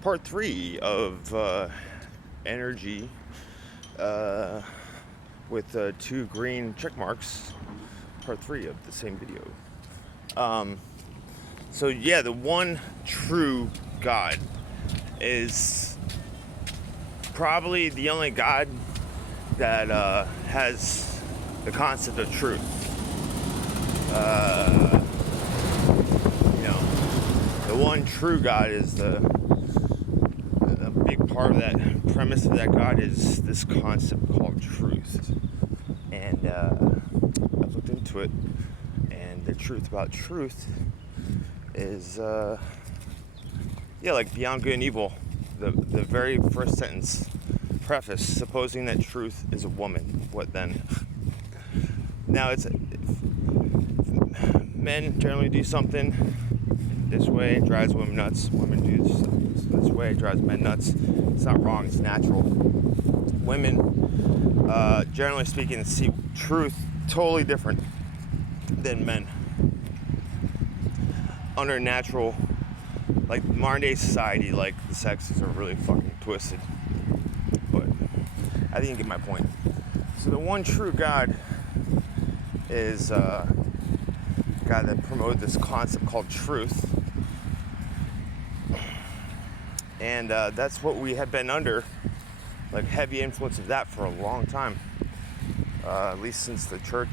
part 3 of energy with 2 green check marks. Part 3 of the same video. So yeah, the one true God is probably the only God that has the concept of truth. The one true God is a big part of that premise of that God is this concept called truth. And I've looked into it, and the truth about truth is, like Beyond Good and Evil, the very first sentence, preface, supposing that truth is a woman, what then? Now, if men generally do something this way, it drives women nuts. Women do this way, it drives men nuts. It's not wrong, it's natural. Women, generally speaking, see truth totally different than men. Under natural, like modern day society, like the sexes are really fucking twisted. But I think you get my point. So the one true God is a God that promoted this concept called truth. And that's what we have been under, like heavy influence of that for a long time. At least since the church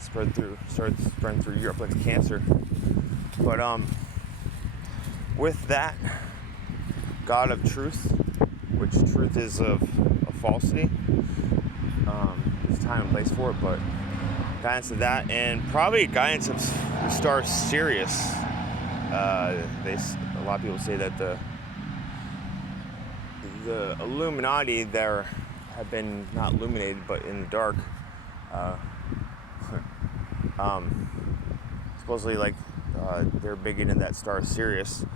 started spreading through Europe like cancer. But with that God of truth, which truth is a falsity, there's time and place for it, but guidance of that, and probably guidance of the star Sirius. A lot of people say that the Illuminati there have been not illuminated but in the dark. Supposedly, like they're big into that star Sirius.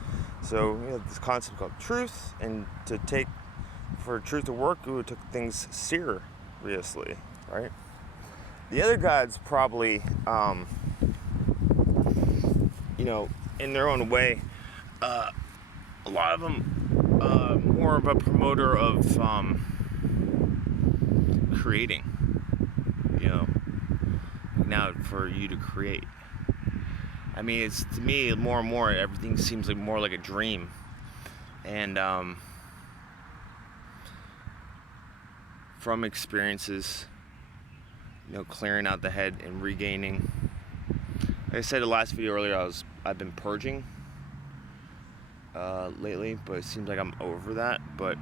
So this concept called truth, and for truth to work, we took things seriously, right? The other gods probably, in their own way, a lot of them more of a promoter of creating, now for you to create. I mean, it's, to me, more and more, everything seems like more like a dream. And from experiences, clearing out the head and regaining. Like I said in the last video earlier, I've been purging lately, but it seems like I'm over that. But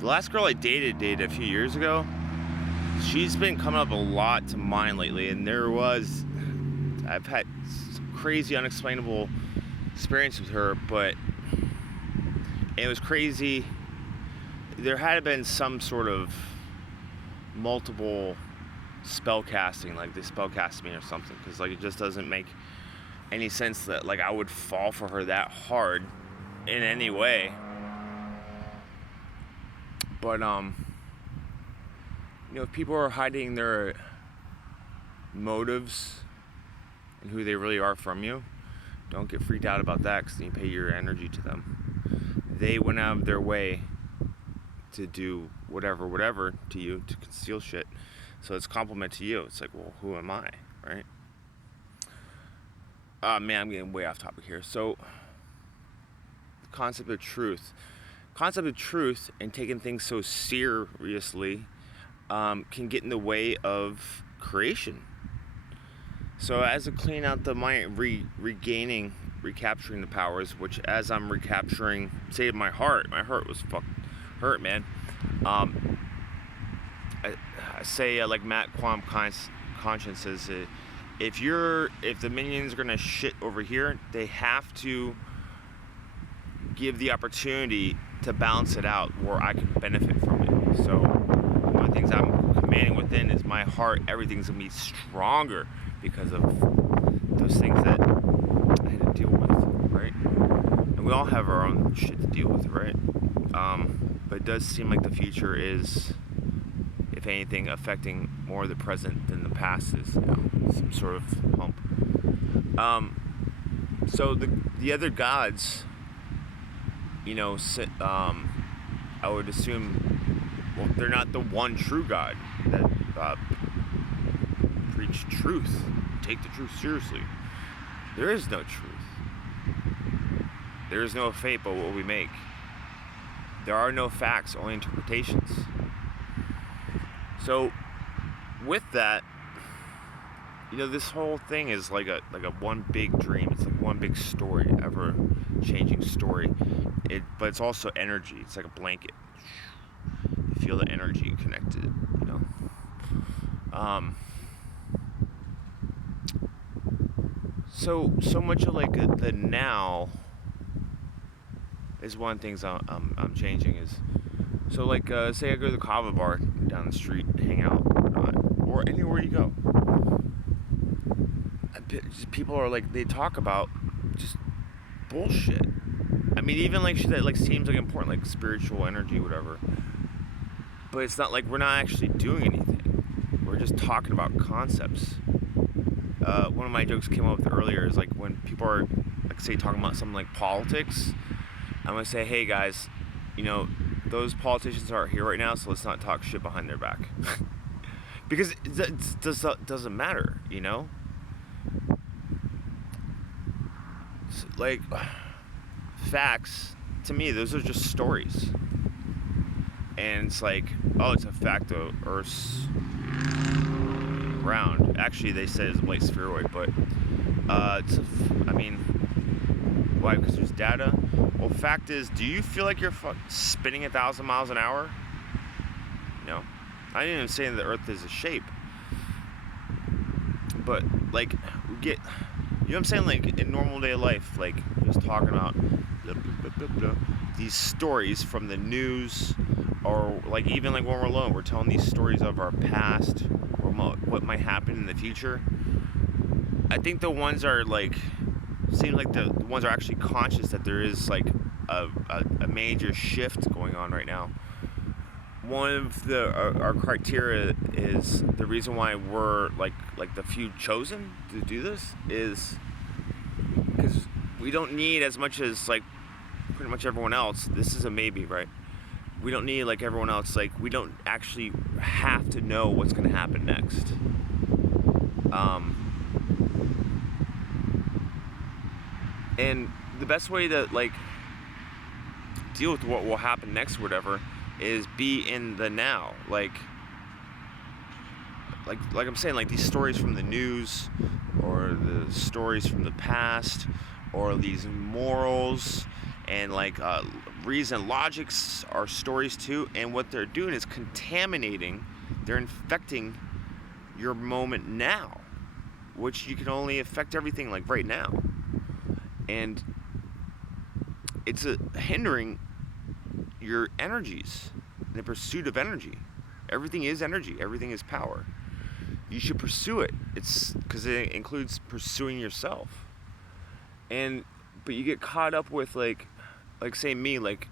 the last girl I dated a few years ago, she's been coming up a lot to mind lately, and I've had some crazy, unexplainable experience with her, but it was crazy. There had been some sort of multiple spell casting, like they spell cast me or something, because like it just doesn't make any sense that like I would fall for her that hard in any way. But if people are hiding their motives and who they really are from you, don't get freaked out about that, because you pay your energy to them. They went out of their way to do whatever to you, to conceal shit. So it's a compliment to you. It's like, well, who am I, right? Man, I'm getting way off topic here. So, the concept of truth and taking things so seriously can get in the way of creation. So as I clean out the mind, recapturing the powers, which as I'm recapturing, say, my heart was fucking hurt, man. I say, like Matt Quam Conscience says, if the minions are gonna shit over here, they have to give the opportunity to balance it out where I can benefit from it. So one of the things I'm commanding within is my heart. Everything's gonna be stronger because of those things that I had to deal with, right? And we all have our own shit to deal with, right? But it does seem like the future is, if anything, affecting more the present than the past is, some sort of hump. So the other gods I would assume, well, they're not the one true God that preach truth. Take the truth seriously. There is no truth. There is no fate but what we make. There are no facts, only interpretations. So, with that, this whole thing is like a one big dream. It's like one big story, ever changing story. But it's also energy. It's like a blanket. You feel the energy connected. So much of like the now is one of the things I'm changing. Is so like say I go to the Kava bar down the street, hang out, or anywhere you go. People are like, they talk about just bullshit. I mean, even like shit that like seems like important, like spiritual energy, whatever. But it's not like we're not actually doing anything. We're just talking about concepts. One of my jokes came up with earlier is like when people are like say talking about something like politics, I'm gonna say, hey guys, those politicians aren't here right now, so let's not talk shit behind their back. Because it doesn't matter, Like, facts, to me, those are just stories. And it's like, oh, it's a fact, the Earth's round. Actually, they said it's a white spheroid, but, why? Because there's data? Well, fact is, do you feel like you're spinning 1,000 miles an hour? No. I didn't even say the Earth is a shape. But, like, we get... You know what I'm saying? Like, in normal day life, like, just talking about these stories from the news, or, like, even, like, when we're alone, we're telling these stories of our past, or what might happen in the future. I think the ones are, like, seems like the ones are actually conscious that there is, like, a major shift going on right now. One of our criteria is the reason why we're like the few chosen to do this is because we don't need as much as like pretty much everyone else. This is a maybe, right? We don't need like everyone else. Like we don't actually have to know what's going to happen next. And the best way to like deal with what will happen next, or whatever, is be in the now. Like I'm saying, like these stories from the news, or the stories from the past, or these morals and like reason, logics are stories too. And what they're doing is contaminating. They're infecting your moment now, which you can only affect everything like right now. And it's hindering your energies, the pursuit of energy. Everything is energy. Everything is power. You should pursue it. It's because it includes pursuing yourself. But you get caught up with like say me, like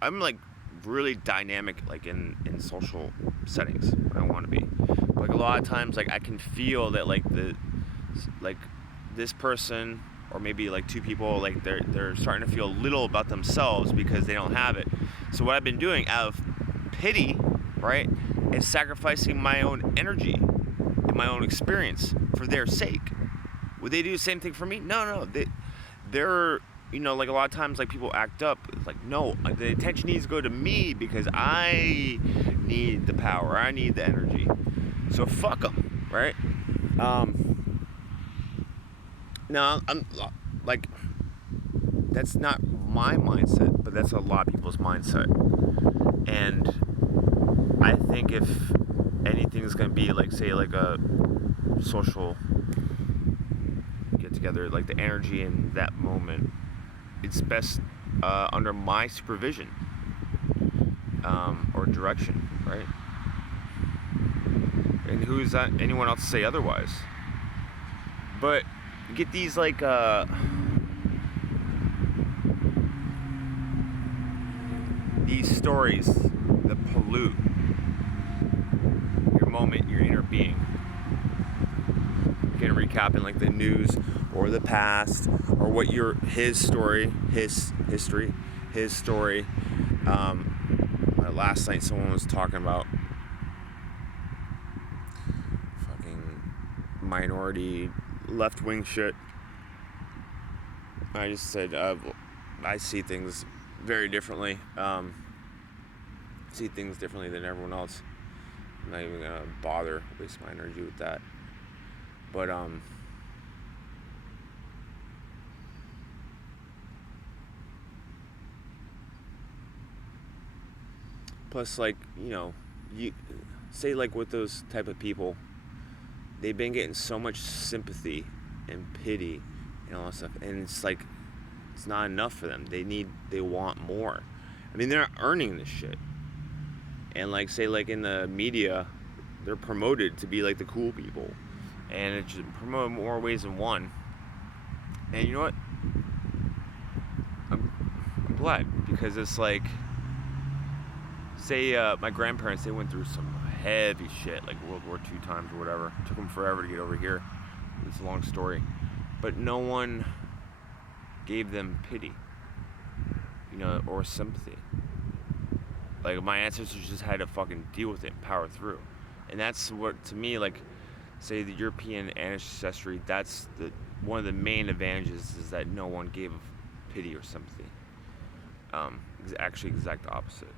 I'm like really dynamic, like in social settings when I want to be. Like a lot of times, like I can feel that like this person, or maybe like two people, like they're starting to feel little about themselves because they don't have it. So what I've been doing out of pity, right, is sacrificing my own energy and my own experience for their sake. Would they do the same thing for me? No. They're like a lot of times, like people act up. It's like, no, the attention needs to go to me because I need the power. I need the energy. So fuck them, right? Now, I'm like, that's not my mindset, but that's a lot of people's mindset. And I think if anything's gonna be like, say, like a social get together, like the energy in that moment, it's best under my supervision or direction, right? And who is that? Anyone else to say otherwise? But you get these like these stories that pollute your moment, your inner being. You can recap in like the news or the past, or what his story, his history his story. Last night someone was talking about fucking minority left-wing shit. I just said I see things very differently. See things differently than everyone else. I'm not even gonna bother waste my energy with that. But plus, like, you say, like, with those type of people, they've been getting so much sympathy and pity and all that stuff, and it's like it's not enough for them. They want more. I mean, they're not earning this shit. And like, say, like, in the media, they're promoted to be like the cool people, and it's just promoted more ways than one. And you know what? I'm glad, because it's like, say my grandparents, they went through some heavy shit, like World War II times or whatever. It took them forever to get over here. It's a long story, but no one gave them pity, or sympathy. Like, my ancestors just had to fucking deal with it and power through. And that's what, to me, like, say the European ancestry, that's one of the main advantages, is that no one gave pity or sympathy. Actually, exact opposite.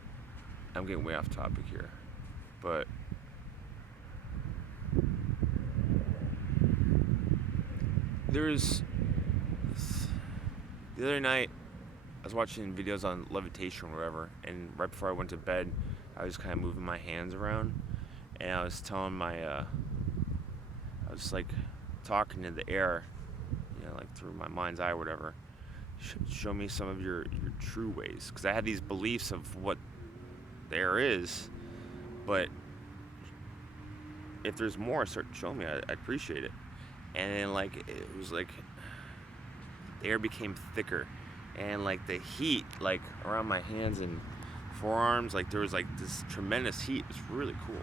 I'm getting way off topic here. But the other night, I was watching videos on levitation or whatever, and right before I went to bed, I was kind of moving my hands around, and I was telling I was like talking to the air, like through my mind's eye or whatever. Show me some of your true ways, because I had these beliefs of what the air is, but if there's more, start showing me. I'd appreciate it. And then, like, it was like the air became thicker, and like the heat, like around my hands and forearms, like there was like this tremendous heat. It was really cool.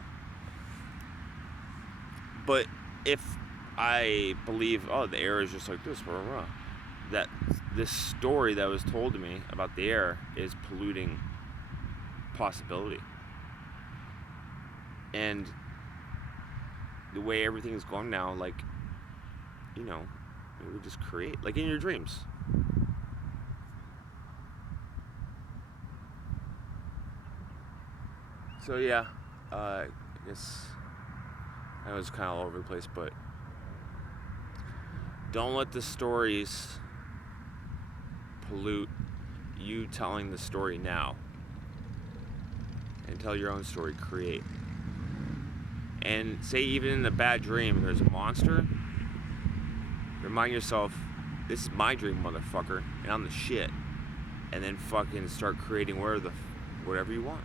But if I believe, the air is just like this, that this story that was told to me about the air is polluting possibility. And the way everything is going now, like, we just create, like in your dreams. So yeah, I guess I was kind of all over the place, but don't let the stories pollute you telling the story now. And tell your own story, create. And say, even in a bad dream, there's a monster, remind yourself, this is my dream, motherfucker, and I'm the shit. And then fucking start creating whatever you want.